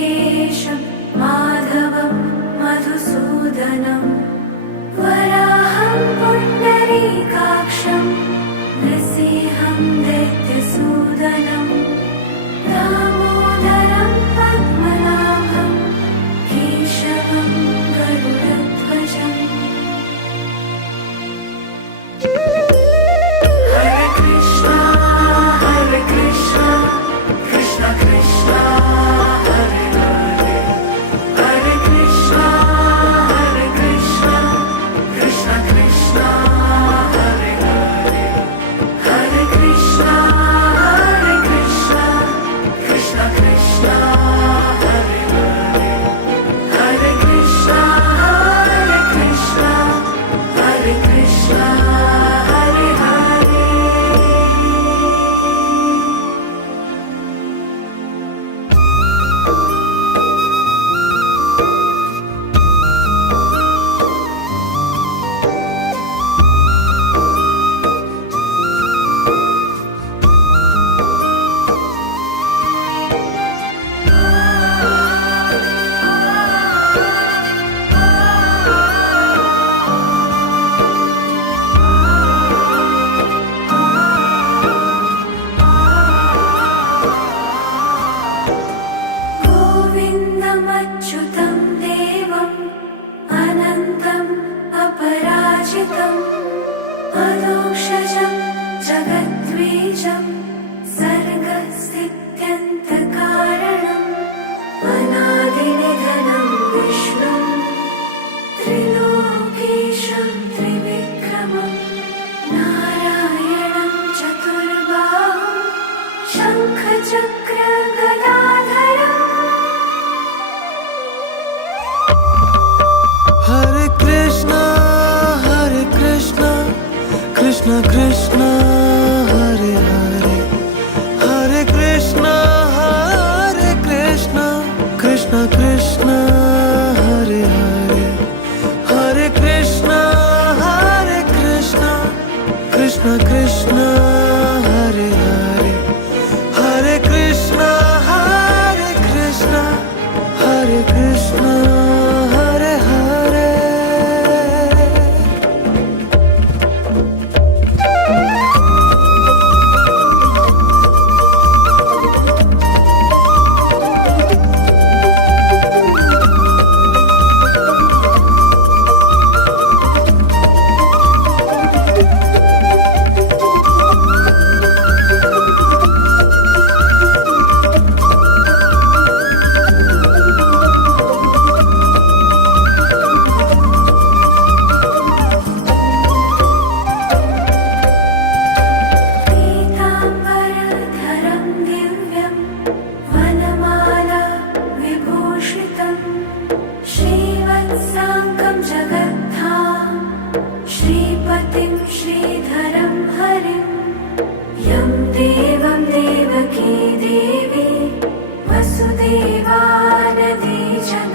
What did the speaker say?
ऋषिकेशं माधवं मधुसूदनं वराहं पुण्डरीकाक्षं नृसिंहं दैत्यसूदनं दामोदरं पद्मनाभं केशवं गरुडध्वजम्। हरे कृष्णा कृष्ण कृष्ण हरे हरे, हरे कृष्णा कृष्ण कृष्ण हरे हरे, हरे कृष्णा कृष्ण कृष्ण हरे हरे, हरे कृष्णा हरे कृष्णा हरे हरे। गोविन्दमच्युतं देवम् अनन्तम् अपराजितम् अदोक्षजं जगद्बीजं सर्गस्थित्यन्तकारणम् अनादिनिधनं विष्णुं त्रिलोकेशं त्रिविक्रमं नारायणं चतुर्बाहुं शङ्खचक्रगदाधरम्। हरे कृष्णा कृष्ण कृष्ण हरे हरे, हरे कृष्णा कृष्ण कृष्ण हरे हरे, हरे कृष्णा कृष्ण कृष्ण हरे हरे, हरे कृष्णा हरे कृष्ण हरे हरे। पीताम्बरधरं दिव्यं वनमाला विभूषितं श्रीवत्साङ्गं जगद्धाम श्रीपतिं श्रीधरं हरिं यं देवं देवकी देवी वसुदेवानदी जन